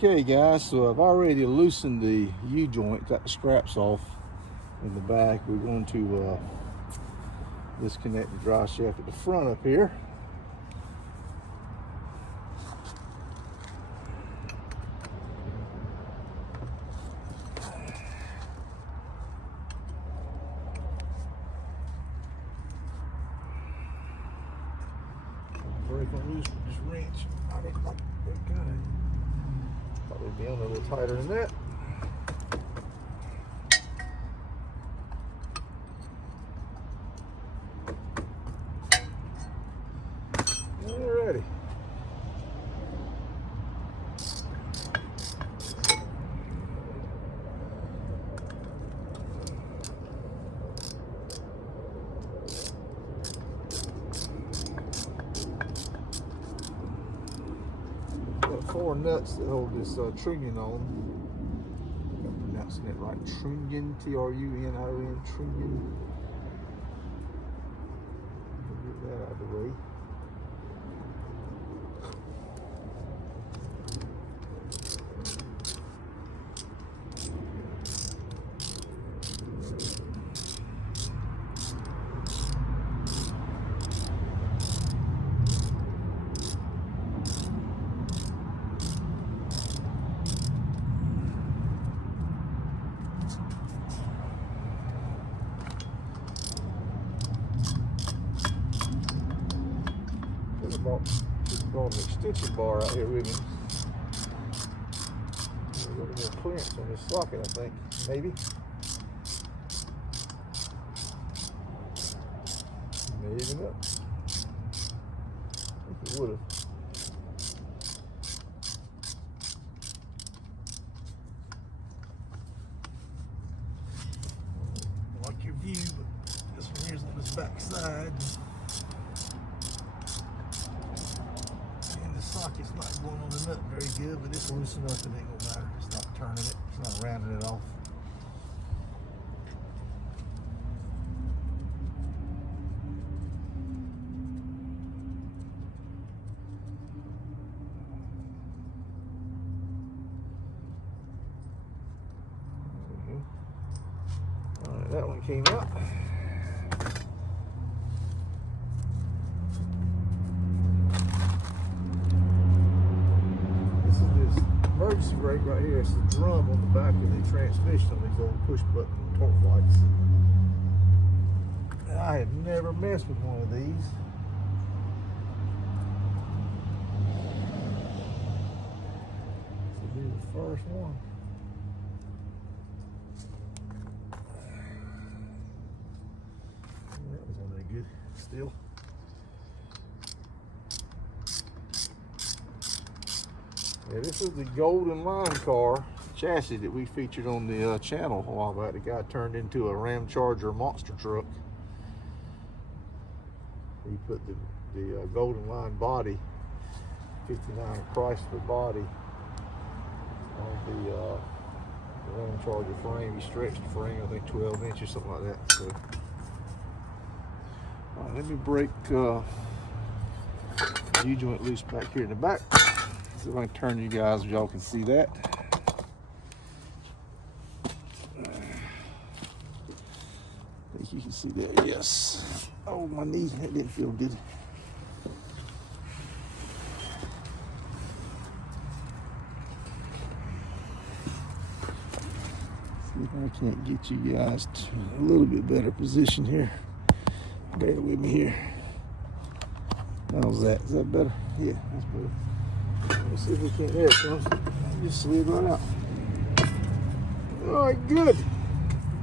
Okay guys, so I've already loosened the U-joint, got the straps off in the back. We're going to disconnect the drive shaft at the front up here. Break on loose with this wrench. I didn't like that guy. Thought it'd be on a little tighter than that. Alrighty. Got 4 nuts that hold this trunnion on. I'm pronouncing it right. Trunnion, T-R-U-N-I-O-N, trunnion. Get that out of the way. Brought an extension bar out here with me. A little more clearance on this socket, I think. Maybe. Maybe not. I think it would have. Like your view, but this one here's on this back side. Socket's not going on the nut very good, but it's loose enough that it ain't gonna matter. It's not turning it, it's not rounding it off. Alright, that one came out. Emergency brake right here. It's the drum on the back of the transmission on these old push button torque lights. And I have never messed with one of these. This will be the first one. That was on there good still. Yeah, this is the Golden Lion car chassis that we featured on the channel a while back. The guy turned into a Ram Charger monster truck. He put the Golden Lion body, 59 Chrysler body, on the Ram Charger frame. He stretched the frame, I think 12 inches, something like that. So, all right, let me break the U-joint loose back here in the back. See if I can turn you guys so y'all can see that. I think you can see that, yes. Oh, my knee, that didn't feel good. See if I can't get you guys to a little bit better position here. Bear with me here. How's that? Is that better? Yeah, that's better. Let's see if we can't. There it comes. Just slid right out. All right, good.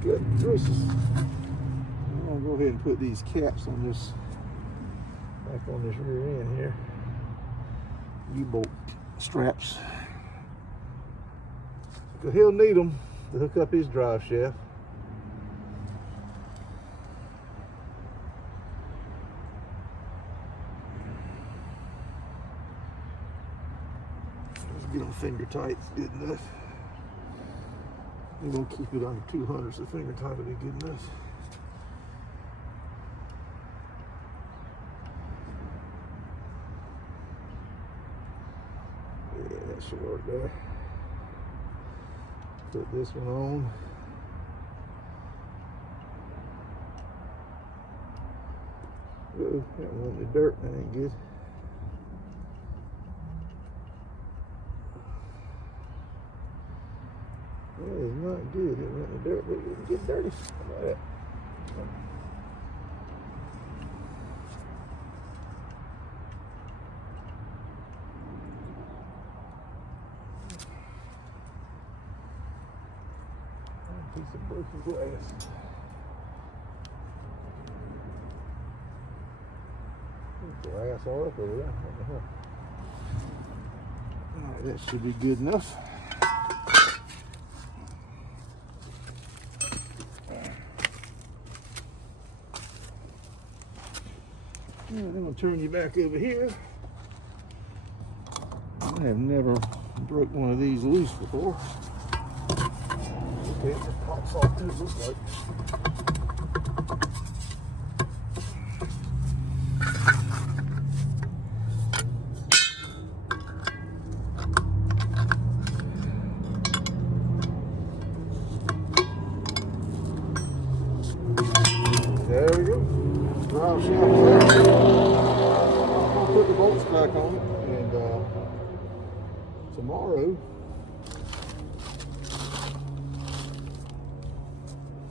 Good gracious. I'm gonna go ahead and put these caps on this, back on this rear end here. U-bolt straps. Because he'll need them to hook up his drive shaft. Get them finger tight, good enough. We're gonna keep it under 200, so finger tight will be good enough. Yeah, that should work there. Put this one on. Uh-oh, that one in the dirt. That ain't good. That is not good. It went in the dirt, but it didn't get dirty. How about that? Piece of broken glass. Glass all up over there. What the hell? Alright, that should be good enough. And then we'll turn you back over here. I have never broke one of these loose before. Okay, it just pops off too, it looks like. There we go. Drive shaft. I'll put the bolts back on it, and tomorrow,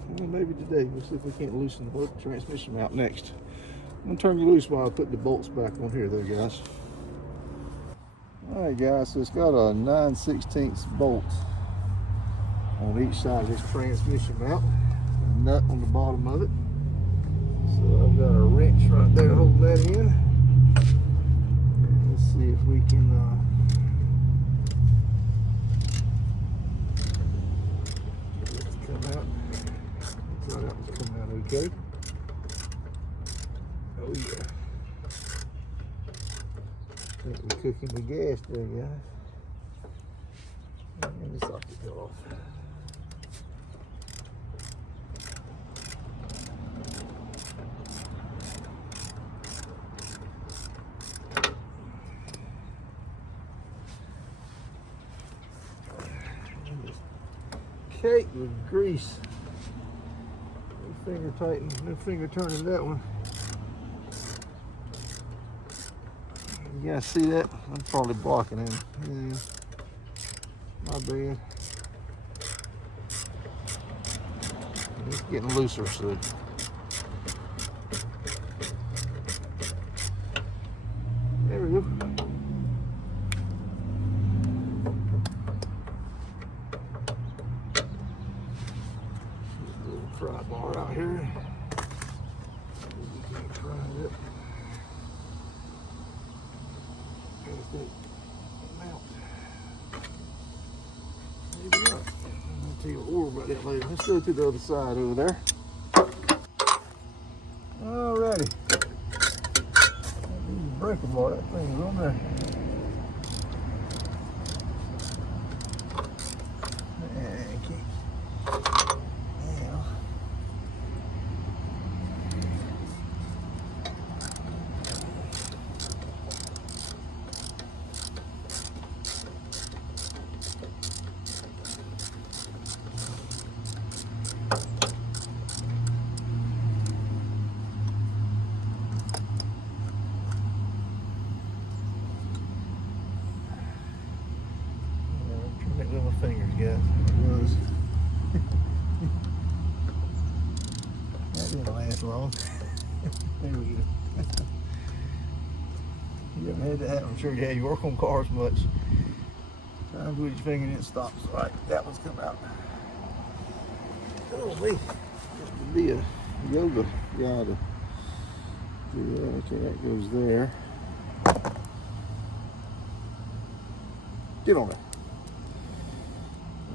well, maybe today, we'll see if we can't loosen the transmission out next. I'm gonna turn you loose while I put the bolts back on here, though, guys. All right, guys. So it's got a 9/16 bolt on each side of this transmission mount. A nut on the bottom of it. So I've got a wrench right there holding that in. Let's see if we can get this to come out. Looks like that was coming out okay. Oh yeah. I think we're cooking the gas there, guys. And the socket fell off. Cake with grease. No finger tighten, no finger turning that one. You guys see that? I'm probably blocking him. Yeah. My bad. It's getting looser, so. There we go. Pry bar out here. We can try it. There's that mount. Maybe not. I'll tell you more about that later. Let's go to the other side over there. Alrighty. These breakable, that thing's on there. With my fingers, guys. It was. That didn't last long. There we go. You ever had that happen? I'm sure you have. You work on cars much. Times with your finger and it stops. All right, that one's come out. Oh, me. This would be a yoga guy to do that. Okay, that goes there. Get on there.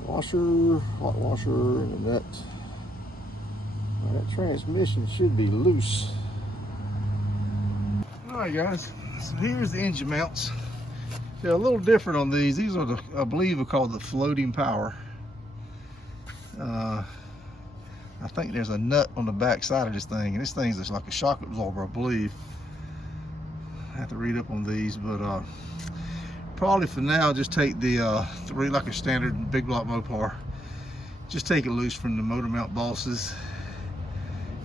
Washer, hot washer, and a nut. Well, that transmission should be loose. Alright guys, so here's the engine mounts. They're a little different on these. These are, I believe, are called the floating power. I think there's a nut on the back side of this thing, and this thing's just like a shock absorber, I believe. I have to read up on these, but probably for now, just take the like a standard big block Mopar Just take it loose from the motor mount bosses.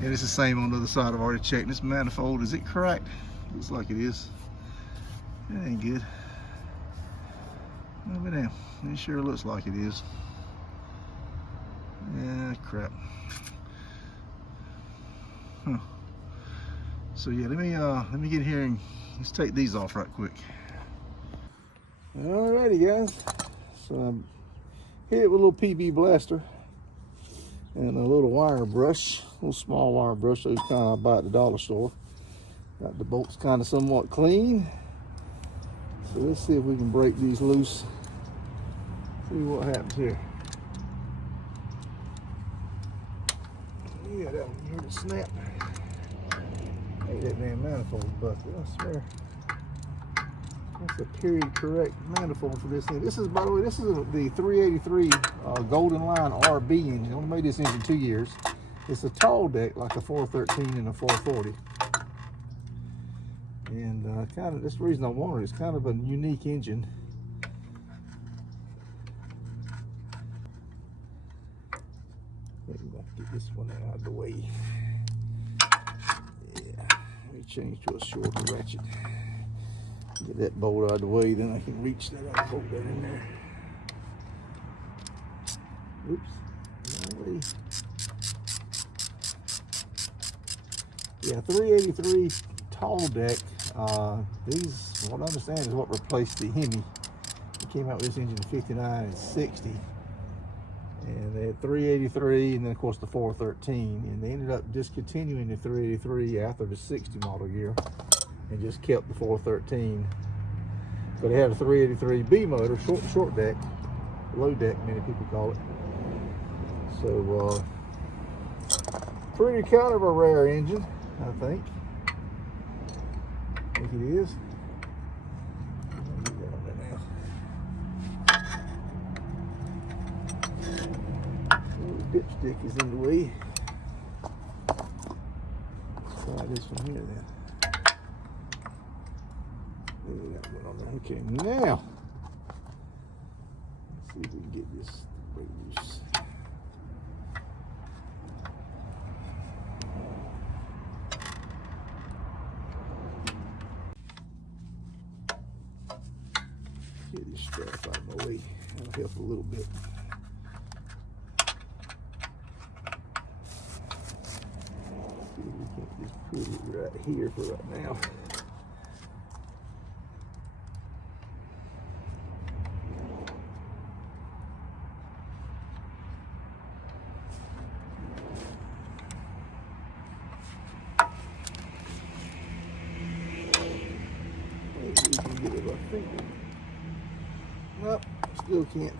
And it's the same on the other side. I've already checked this manifold. Is it cracked? Looks like it is. That ain't good. Oh, but damn, it sure looks like it is. Yeah, crap. Huh. So yeah, let me get here and let's take these off right quick. Alrighty guys, so I'm hit it with a little PB blaster and a little wire brush, a little small wire brush, those kind I buy at the dollar store. Got the bolts kind of somewhat clean. So let's see if we can break these loose. See what happens here. Yeah, that one heard it snap. Hey, that damn manifold busted, I swear. That's a period correct manifold for this thing. This is, by the way, this is the 383 Golden Lion RB engine. I only made this engine 2 years. It's a tall deck like a 413 and a 440. And kind of, that's the reason I wanted it. It's kind of a unique engine. Maybe I'll get this one out of the way. Yeah, let me change to a shorter ratchet. Get that bolt out of the way, then I can reach that other bolt down in there. Oops. Yeah, 383 tall deck. These, what I understand, is what replaced the Hemi. It came out with this engine in 59 and 60. And they had 383 and then of course the 413. And they ended up discontinuing the 383 after the 60 model year and just kept the 413. But they had a 383B motor, short deck, low deck, many people call it. So pretty kind of a rare engine, I think. I think it is. Get that on there now. The dipstick is in the way. Let's try this one here then. That one on there. Okay, now let's see if we can get this break loose. Get this strap out of my way. That'll help a little bit. See if we can just put it right here for right now. Maybe we can get it, I think. Nope, still can't.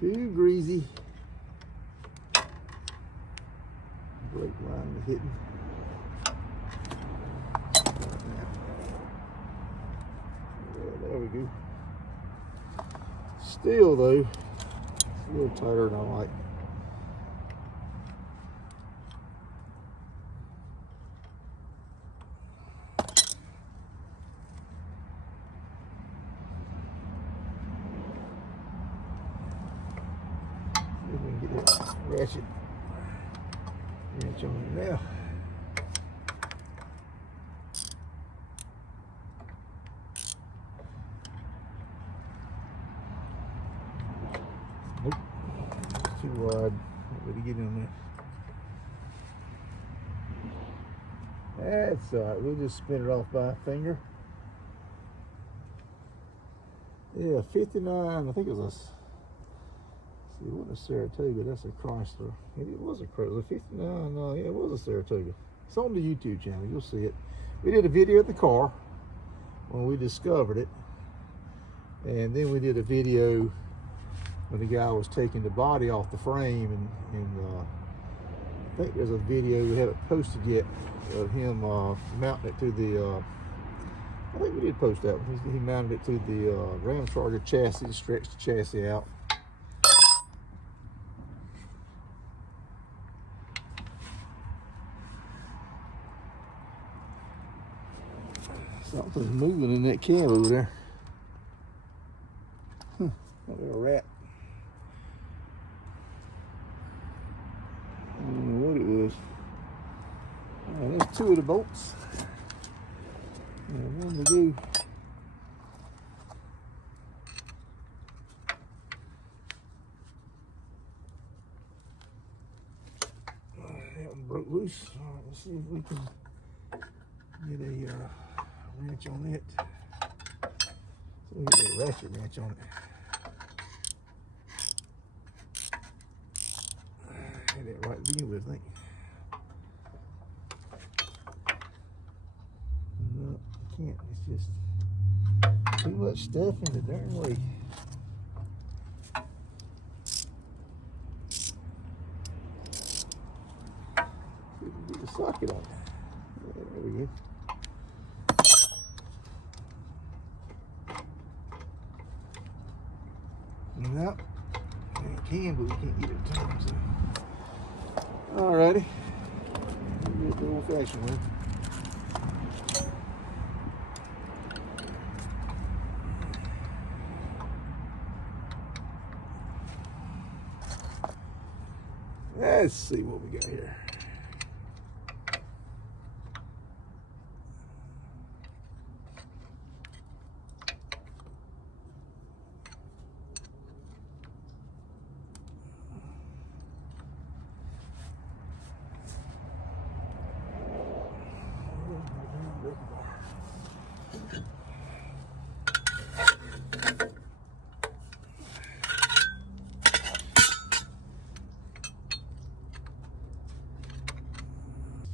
Too greasy. Brake line is hitting. Yeah, there we go. Still though, it's a little tighter than I like. See if we can get that ratchet wrench on it now. Nope, it's too wide. Not ready to get in there. That's all right. We'll just spin it off by a finger. Yeah, 59. I think it was a. See, it wasn't a Saratoga. That's a Chrysler. Maybe it was a Chrysler. 59. No, yeah, it was a Saratoga. It's on the YouTube channel. You'll see it. We did a video of the car when we discovered it, and then we did a video when the guy was taking the body off the frame, and I think there's a video, we haven't posted yet, of him mounting it to the I think we did post that one. He mounted it to the Ram Charger chassis, stretched the chassis out. Something's moving in that cab over there. Huh, a little rat. two of the bolts. And one to go. That one broke loose. All right, let's see if we can get a wrench on it. So we get a ratchet wrench on it. Had that right to begin with, I think. No, I can't. It's just too much stuff in the darn way. See if we can get the socket on it. Yeah, there we go. No, we can, but we can't get it turned. So. Alrighty, we'll get the old-fashioned one. Let's see what we got here.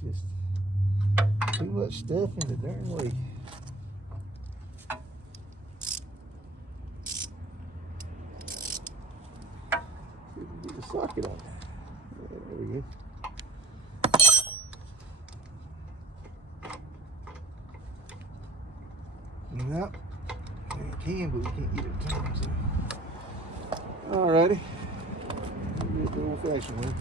Just too much stuff in the darn way. See if we can get the socket on it. Yeah, there we go. No, we can, but we can't get it turned. So. Alrighty, we'll get the old-fashioned one.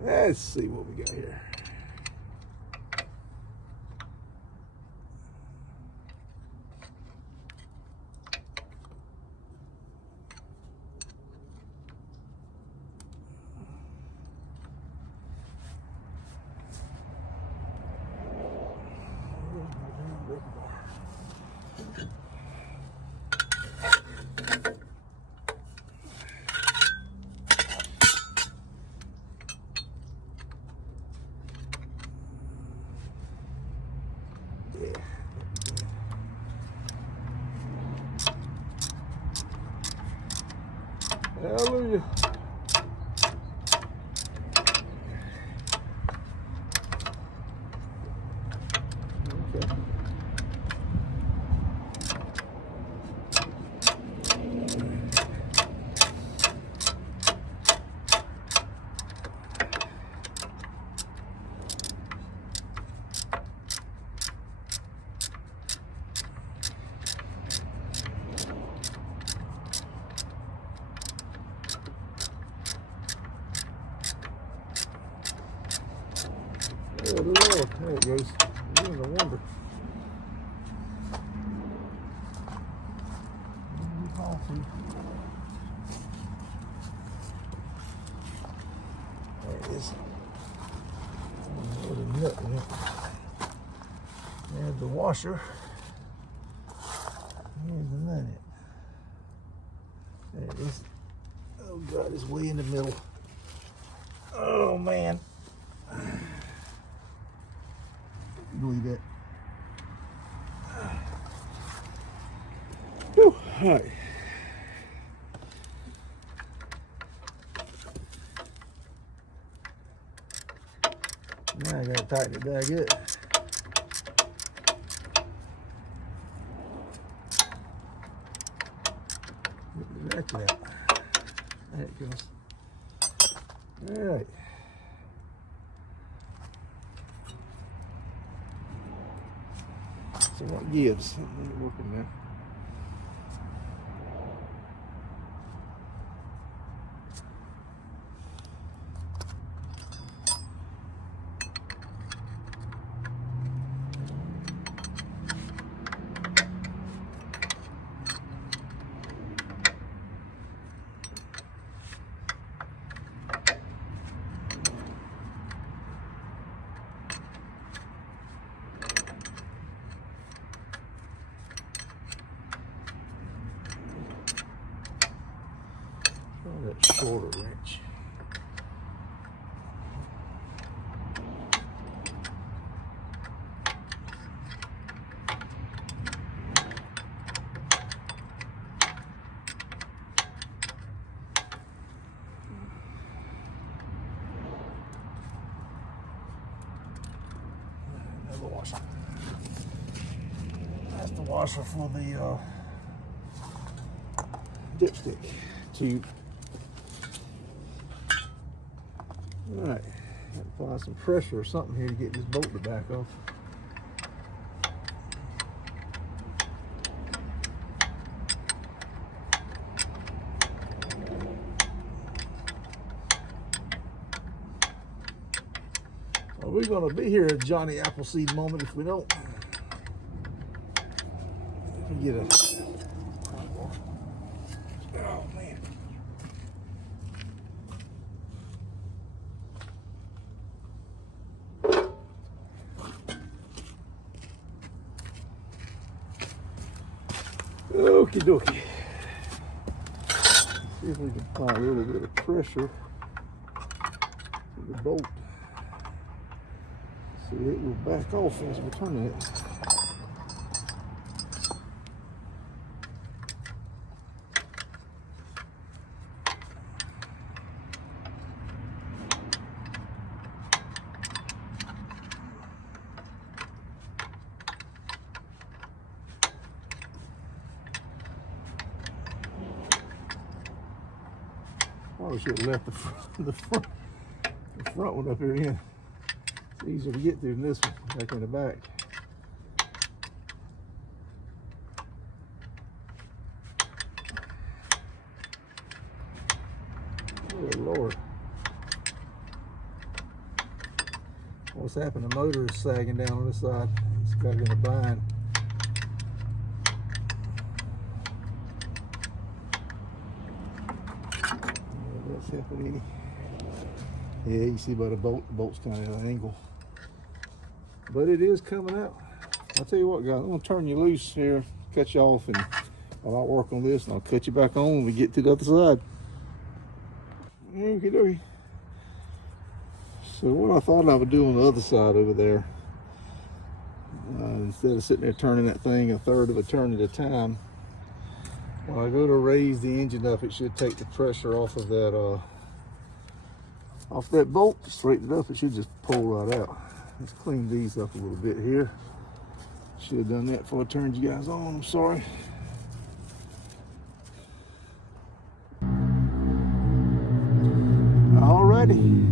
Let's see what we got here. Hallelujah. Okay. Oh Lord, there it goes. You're in the wonder. There it is. There's a nut in it. There's the washer. Here's the nut in it. There it is. Oh God, it's way in the middle. Oh man. Believe it. Whew. All right. Now I gotta tighten it back up. Get the ratchet out. There it goes. All right. So what gives? It's working now. that shorter wrench. Another washer. That's the washer for the dipstick tube. All right, apply some pressure or something here to get this bolt to back off. Well, we're going to be here at Johnny Appleseed moment if we don't. Let me get a. Oh man. Okie dokie. See if we can apply a little bit of pressure to the bolt so it will back off as we turn it. Probably should have left the front one up here in. It's easier to get through than this one back in the back. Oh Lord. What's happened? The motor is sagging down on this side. It's got it in a bind. Any. Yeah, you see by the bolt's kind of at an angle. But it is coming out. I'll tell you what, guys, I'm going to turn you loose here, cut you off, and I'll work on this, and I'll cut you back on when we get to the other side. Okie dokie. So what I thought I would do on the other side over there, instead of sitting there turning that thing a third of a turn at a time, when I go to raise the engine up, it should take the pressure off of that bolt, straighten it up. It should just pull right out. Let's clean these up a little bit here. Should have done that before I turned you guys on. I'm sorry. Alrighty.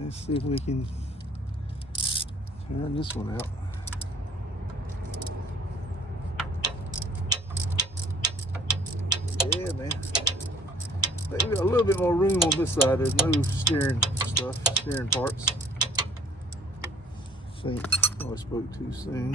Let's see if we can turn this one out. Yeah, man. Maybe a little bit more room on this side to move steering parts. I think I spoke too soon.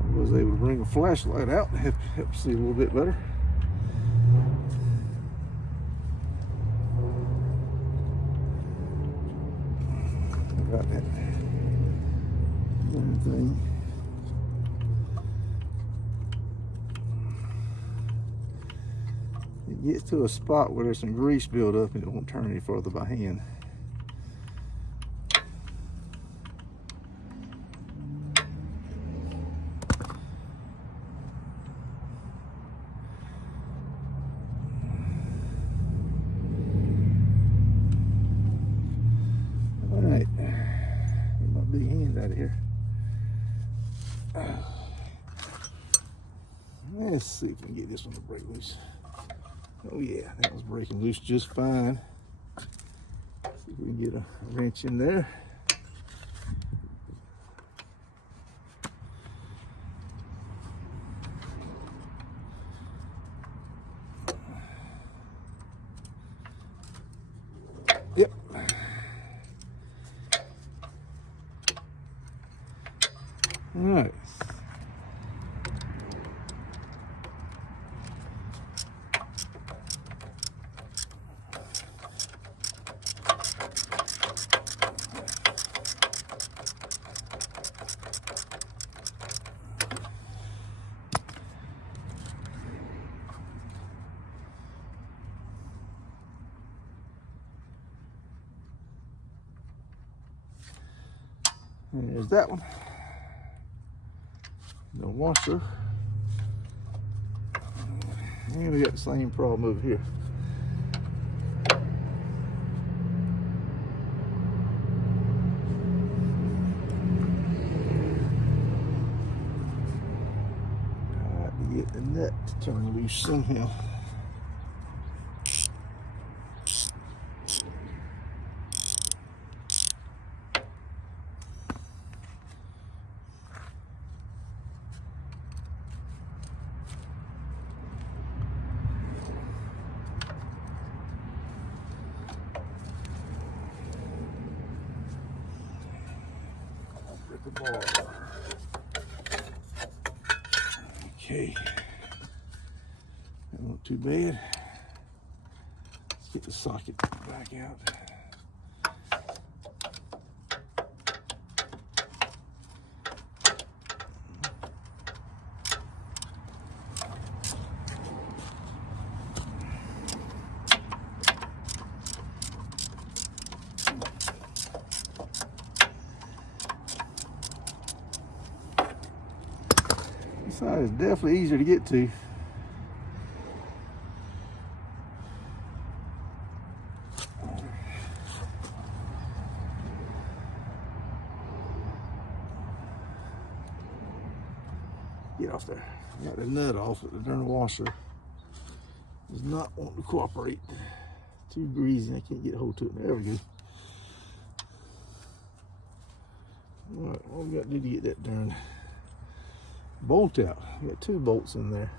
I was able to bring a flashlight out and help see a little bit better. Got that one thing. It gets to a spot where there's some grease buildup and it won't turn any further by hand. Let's see if we can get this one to break loose. Oh yeah, that was breaking loose just fine. See if we can get a wrench in there. Yep. All right. And there's that one. No washer. And we got the same problem over here. I have to get the nut to turn loose somehow. The bar. Okay, that wasn't too bad. Let's get the socket back out. This side is definitely easier to get to. Get off there. Got the nut off, but the darn washer does not want to cooperate. Too greasy, I can't get a hold to it. There we go. Alright, all we got to do to get that darn bolt out. We got 2 bolts in there.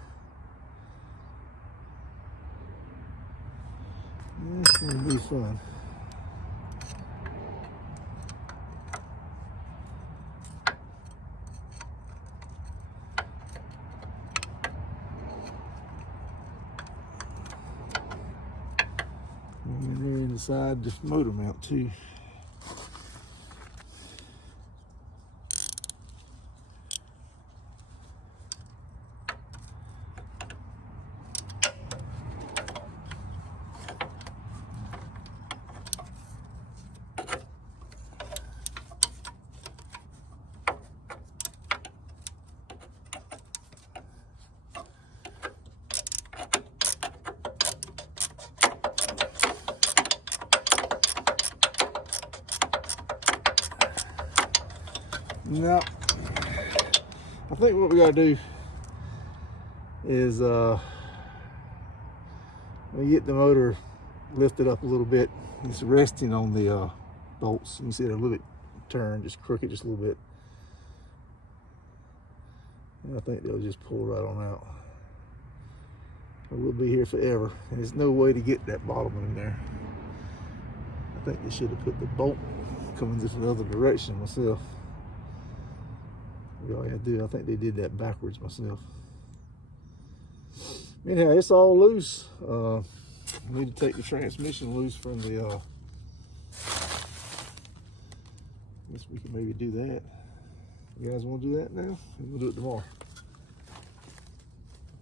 That's gonna be fun. And there inside the motor mount too. Now, I think what we gotta do is we get the motor lifted up a little bit. It's resting on the bolts. You can see they're a little bit turned, just crooked just a little bit. And I think they'll just pull right on out. We'll be here forever. And there's no way to get that bottom one in there. I think they should have put the bolt coming this other direction myself. All I had to do, I think they did that backwards myself. Anyhow, it's all loose. I need to take the transmission loose from the, guess we can maybe do that. You guys want to do that now? We'll do it tomorrow.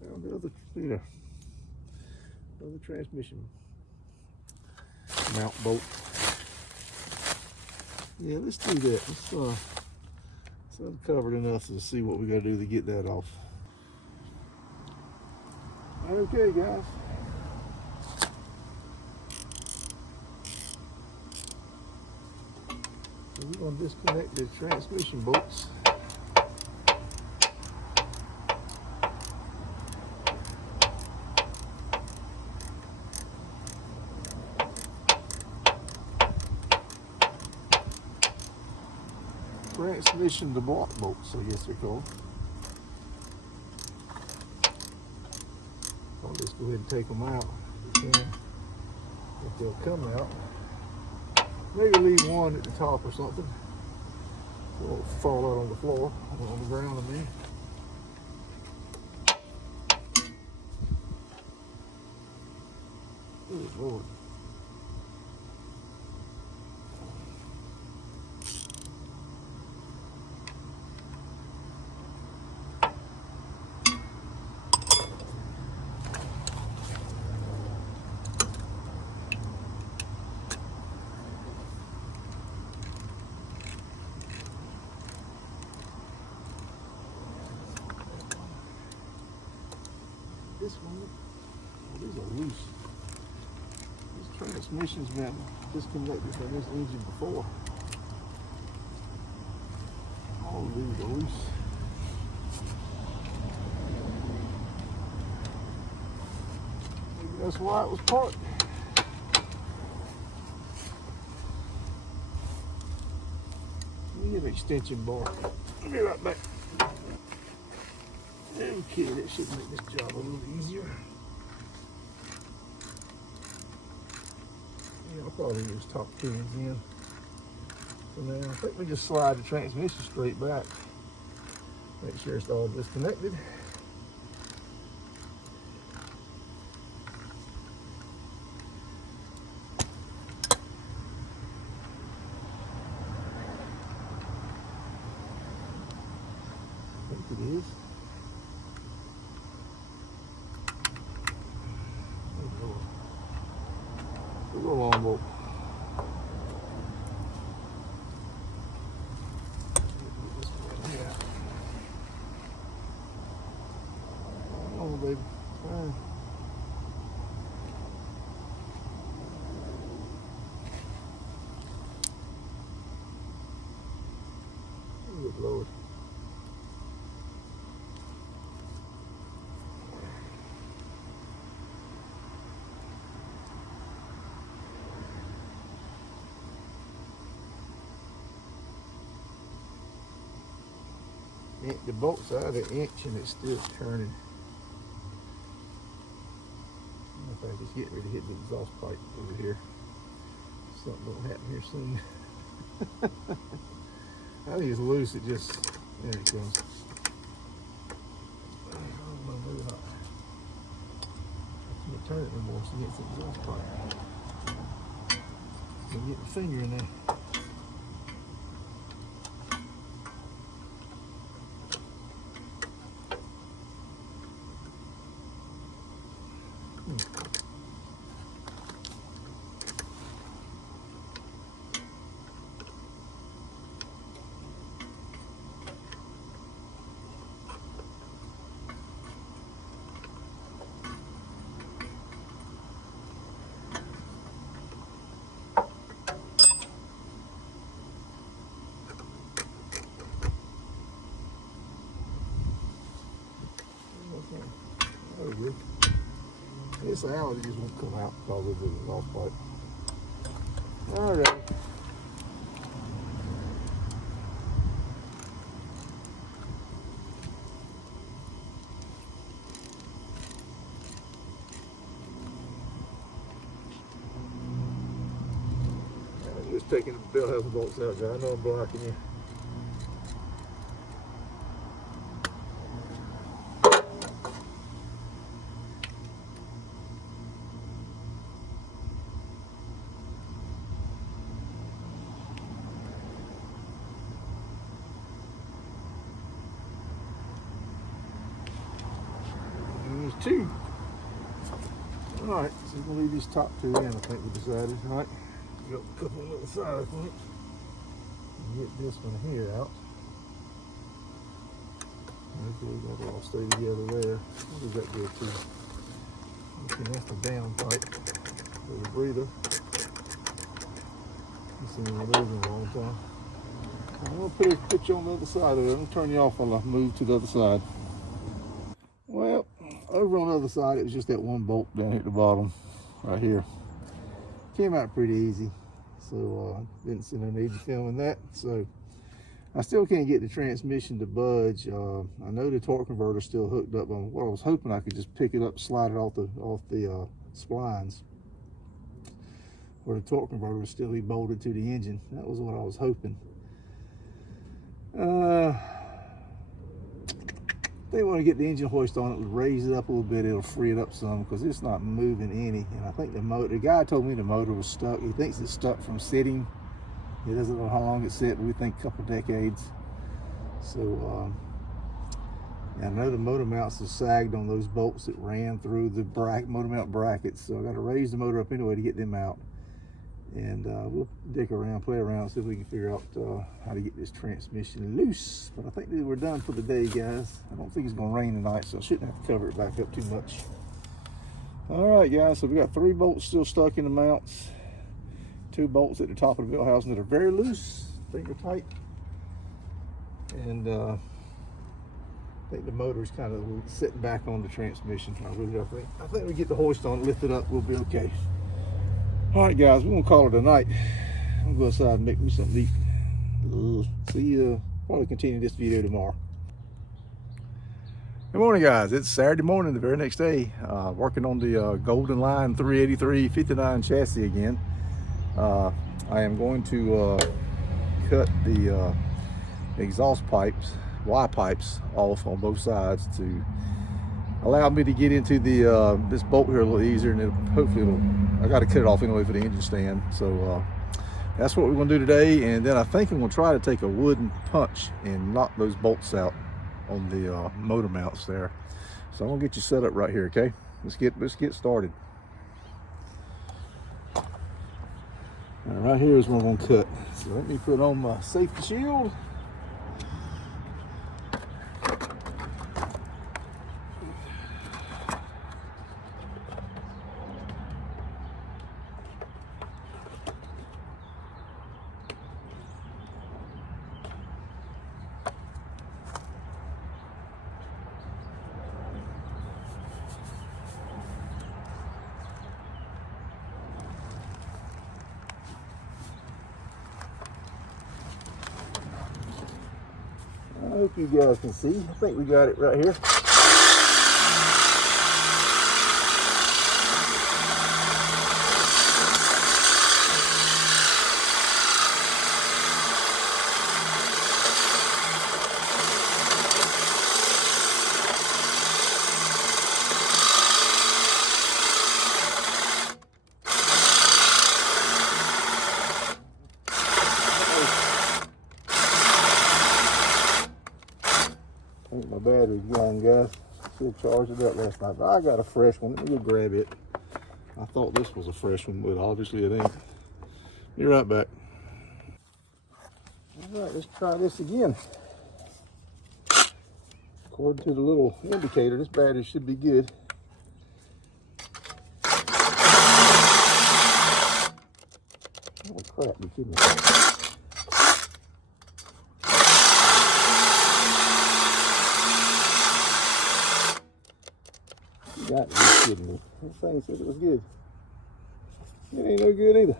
Found the other, other transmission mount bolt. Yeah, let's do that. Let's uncovered enough to see what we got to do to get that off. Okay, guys. So we're going to disconnect the transmission bolts. Transmission to block bolts, I guess they're called. I'll just go ahead and take them out if we can, if they'll come out. Maybe leave one at the top or something so it won't fall out on the floor, on the ground, I mean. Good Lord. this one. Oh, these are loose. This transmission's been disconnected from this engine before. All of these are loose. Maybe that's why it was parked. Let me get an extension bar. I'll be right back. Okay, that should make this job a little easier. Yeah, I'll probably use top pins in. So now I think we just slide the transmission straight back. Make sure it's all disconnected. I think it is. A little long bolt. Come on, baby. Fine. Good Lord. The bolt's out an inch and it's still turning. If I just get ready to hit the exhaust pipe over here, something will happen here soon. I think it's loose. It just, there it goes. I don't know, maybe not. I can't turn it no more, so it's the exhaust pipe. So get my finger in there. This out, it just won't come out because of the exhaust pipe. All right. I'm just taking the bell housing bolts out, guys. I know I'm blocking you. Two. All right, so we're gonna leave these top two in. I think we decided. All right, got a couple on the other side. I think. Get this one here out. Okay, that'll all stay together there. What does that go to? Okay, that's the down pipe for the breather. I've seen one of those in a long time. I'm gonna put you on the other side of it. I'm gonna turn you off while I move to the other side. Well, over on the other side, it was just that one bolt down here at the bottom, right here. Came out pretty easy, so didn't see no need to filming that. So I still can't get the transmission to budge. I know the torque converter's still hooked up. Well, I was hoping I could just pick it up, slide it off the splines, where the torque converter was still bolted to the engine. That was what I was hoping. They want to get the engine hoist on it, raise it up a little bit, it'll free it up some because it's not moving any. And I think the guy told me the motor was stuck. He thinks it's stuck from sitting. He doesn't know how long it's sit, but we think a couple decades. So I know the motor mounts are sagged on those bolts that ran through the motor mount brackets. So I got to raise the motor up anyway to get them out. And we'll dig around, play around, see if we can figure out how to get this transmission loose. But I think that we're done for the day, guys. I don't think it's gonna rain tonight, so I shouldn't have to cover it back up too much. All right, guys, so we got 3 bolts still stuck in the mounts, 2 bolts at the top of the belt housing that are very loose, finger tight. And I think the motor is kind of sitting back on the transmission. I think we get the hoist on, lift it up, we'll be okay. All right, guys, we're gonna call it a night. I'm gonna go outside and make me something to eat. See you. Probably continue this video tomorrow. Good morning, guys. It's Saturday morning, the very next day. Working on the Golden Lion 383 59 chassis again. I am going to cut the exhaust pipes, Y pipes, off on both sides to allow me to get into the this bolt here a little easier, and hopefully I got to cut it off anyway for the engine stand. So that's what we're going to do today, and then I think I'm going to try to take a wooden punch and knock those bolts out on the motor mounts there. So I'm going to get you set up right here, okay? Let's get started. Right here is where I'm going to cut. So let me put on my safety shield. I hope you guys can see. I think we got it right here. I think my battery's gone, guys. Should have charged it up last night, but I got a fresh one. Let me go grab it. I thought this was a fresh one, but obviously it ain't. Be right back. All right, let's try this again. According to the little indicator, this battery should be good. Oh crap, you kidding me? You got me kidding me. This thing said it was good. It ain't no good either.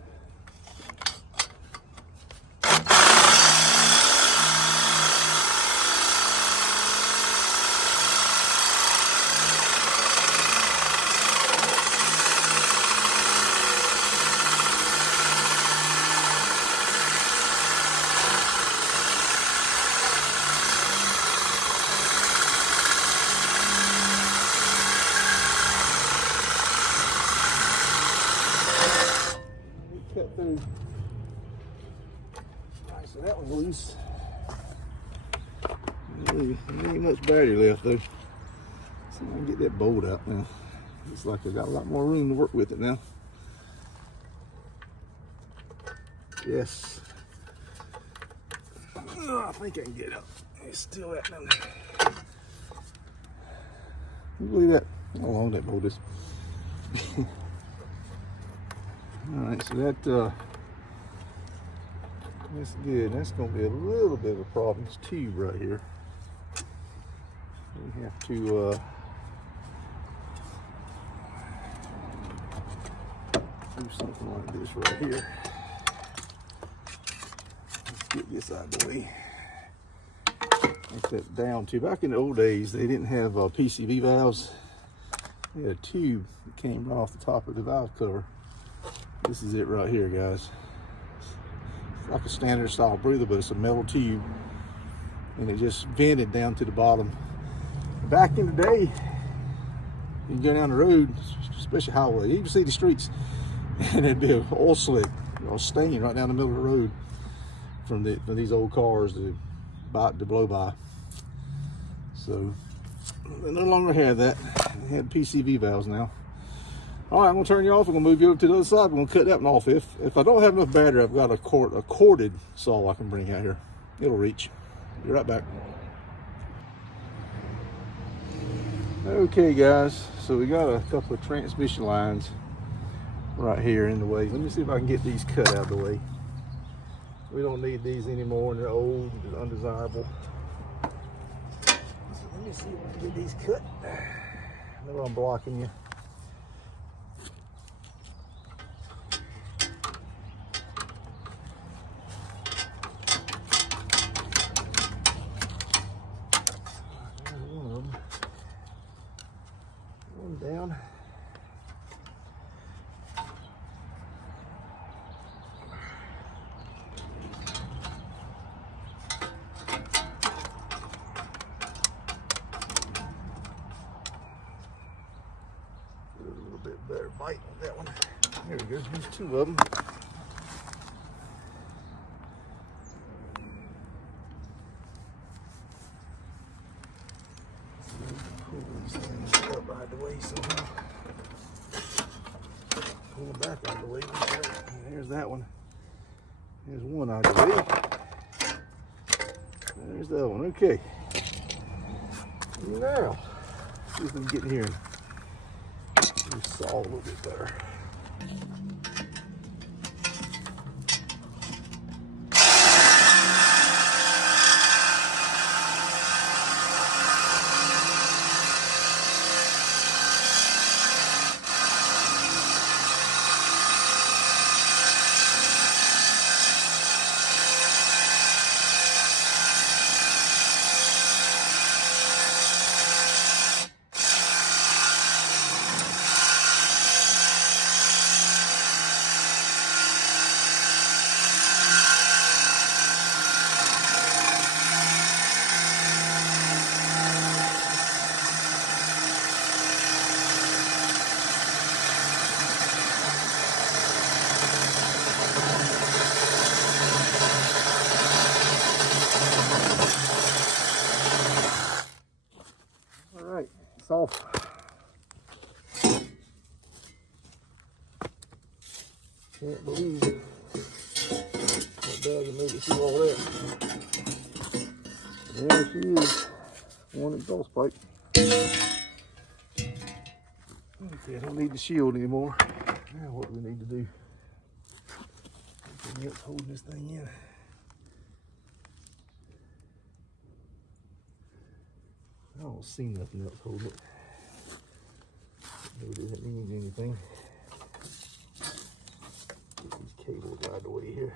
Cut through. All right, so that one's loose. There ain't much battery left though. So I can get that bolt out now. Looks like I got a lot more room to work with it now. Yes. Oh, I think I can get it up. It's still that down there. Can you believe that? How long that bolt is. All right, so that's good. That's going to be a little bit of a problem. This tube right here. We have to do something like this right here. Let's get this out of the way. Make that down tube. Back in the old days, they didn't have PCV valves. They had a tube that came right off the top of the valve cover. This is it right here, guys. It's like a standard style breather, but it's a metal tube, and it just vented down to the bottom. Back in the day, you can go down the road, especially highway, you can see the streets, and there'd be an oil slick or stain right down the middle of the road from these old cars to blow by. So they no longer have that. They have PCV valves now. All right, I'm gonna turn you off. I'm gonna move you over to the other side. We're gonna cut that one off. If I don't have enough battery, I've got a corded saw I can bring out here. It'll reach. Be right back. Okay, guys. So we got a couple of transmission lines right here in the way. Let me see if I can get these cut out of the way. We don't need these anymore, and they're old and undesirable. So let me see if I can get these cut. I know I'm blocking you. Down. A little bit better bite on that one. There we go. There's two of them. Pull these things up out of the way somehow. Pull them back out of the way. There's that one. There's one out of the way. There's the other one. Okay. Now, see if we can get in here and do saw a little bit better. It's off. Can't believe it. That dog made it through all that. There she is. One exhaust pipe. Okay, I don't need the shield anymore. Now what do we need to do? Anything else holding this thing in? I don't see nothing else holding it. Maybe it doesn't mean anything. Get these cables out of the way here.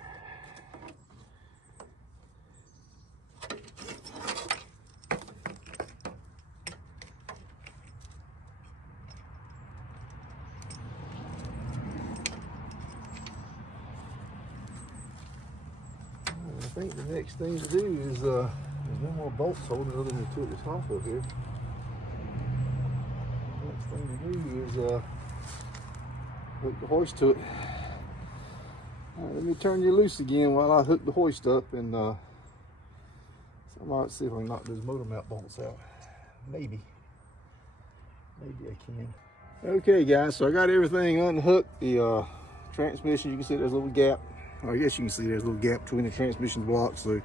I think the next thing to do is there's no more bolts holding other than to took this off of here. The next thing to do is hook the hoist to it. All right, let me turn you loose again while I hook the hoist up, and so I might see if I can knock those motor mount bolts out. Maybe I can. Okay, guys, so I got everything unhooked. The transmission, you can see there's a little gap. I guess you can see there's a little gap between the transmission blocks, so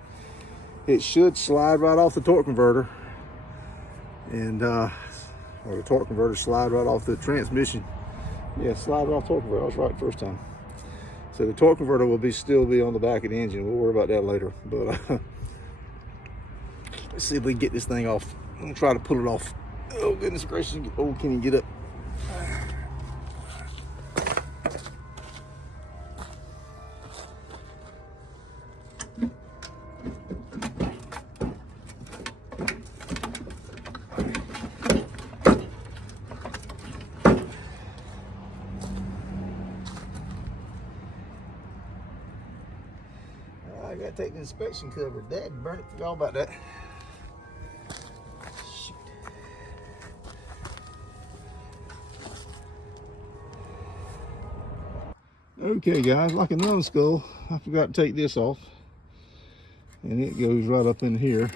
it should slide right off the torque converter, and or the torque converter slide right off the transmission. Yeah, slide right off the torque converter. I was right the first time. So the torque converter will still be on the back of the engine. We'll worry about that later. But let's see if we can get this thing off. I'm gonna try to pull it off. Oh goodness gracious! Oh, can you get up? I gotta take the inspection cover. Dad burn it. Forgot about that. Shoot. Okay, guys, like a numbskull, I forgot to take this off, and it goes right up in here.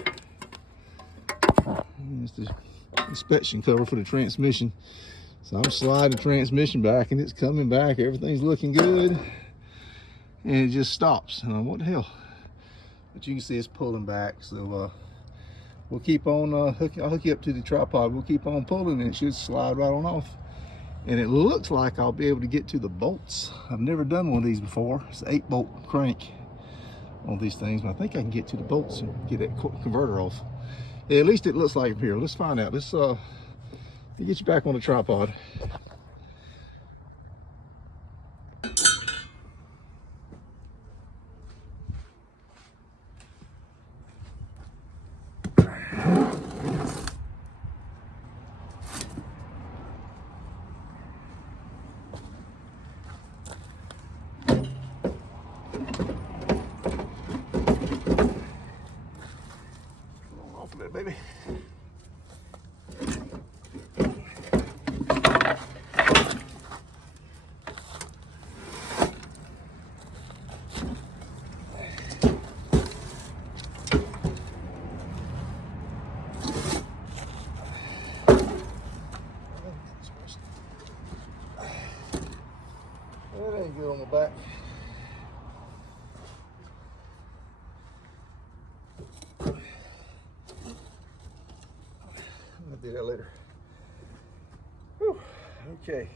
And it's the inspection cover for the transmission. So I'm sliding the transmission back and it's coming back. Everything's looking good. And it just stops. And I'm, what the hell? But you can see it's pulling back. So we'll keep on, I'll hook you up to the tripod. We'll keep on pulling and it should slide right on off. And it looks like I'll be able to get to the bolts. I've never done one of these before. It's an 8-bolt crank on these things, but I think I can get to the bolts and get that converter off. Yeah, at least it looks like here. Let's find out. Let's get you back on the tripod. Off of it, baby. That ain't good on my back. I'll do that later. Whew. Okay.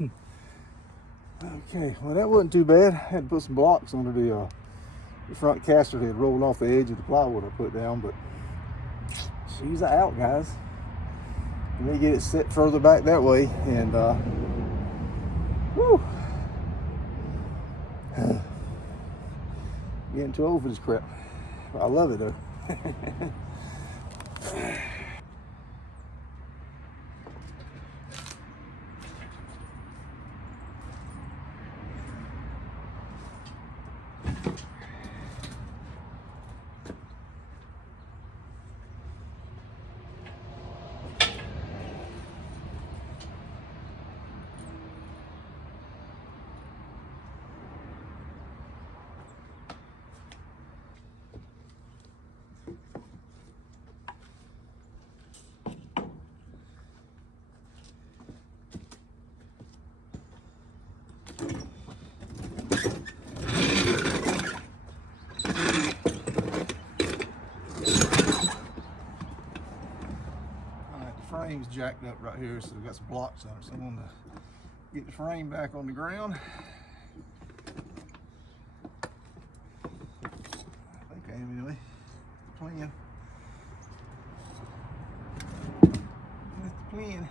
Okay, well that wasn't too bad. I had to put some blocks under the front caster that had rolled off the edge of the plywood I put down, but she's out, guys. Let me get it set further back that way, and whew. Getting too old for this crap. I love it though. Frame's jacked up right here, so we've got some blocks on it. So I'm going to get the frame back on the ground. I think I am anyway. The plan. That's the plan.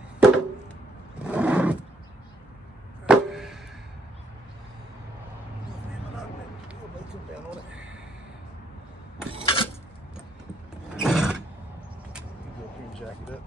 Come down on it. Go up here and jack it up.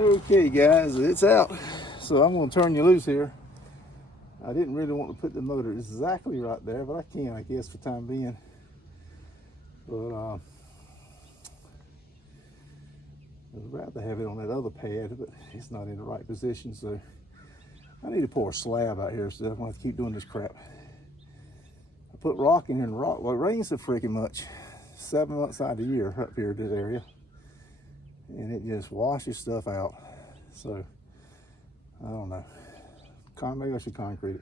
Okay guys, it's out. So I'm going to turn you loose here. I didn't really want to put the motor exactly right there, but I can, I guess, for the time being. But I'd rather have it on that other pad, but it's not in the right position, so I need to pour a slab out here, so I don't have to keep doing this crap. I put rock in here, and rock, well, it rains so freaking much 7 months out of the year up here in this area, and it just washes stuff out. So I don't know, maybe I should concrete it,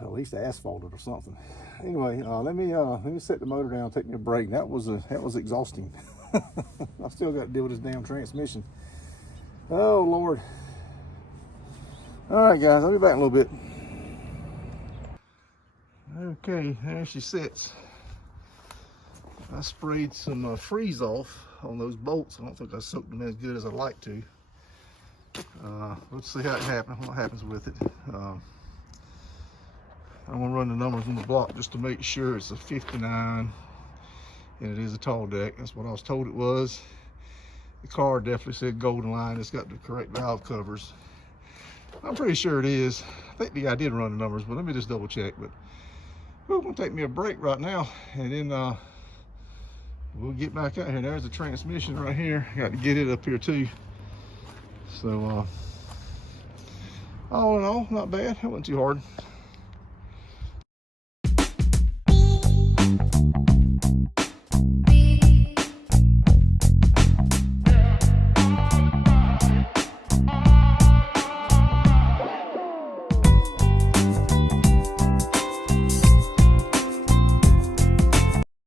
at least asphalt it or something. Anyway, let me set the motor down, take me a break. That was exhausting. I still got to deal with this damn transmission. Oh Lord. All right guys, I'll be back in a little bit. Okay, there she sits. I sprayed some freeze off on those bolts. I don't think I soaked them as good as I'd like to. Let's see how it happens, what happens with it. I'm gonna run the numbers on the block just to make sure it's a 59 and it is a tall deck. That's what I was told it was. The car definitely said Golden Lion. It's got the correct valve covers. I'm pretty sure it is. I think the guy did run the numbers, but let me just double check. But we're gonna take me a break right now, and then we'll get back out here. There's the transmission right here. Got to get it up here too. So all in all, not bad. That wasn't too hard.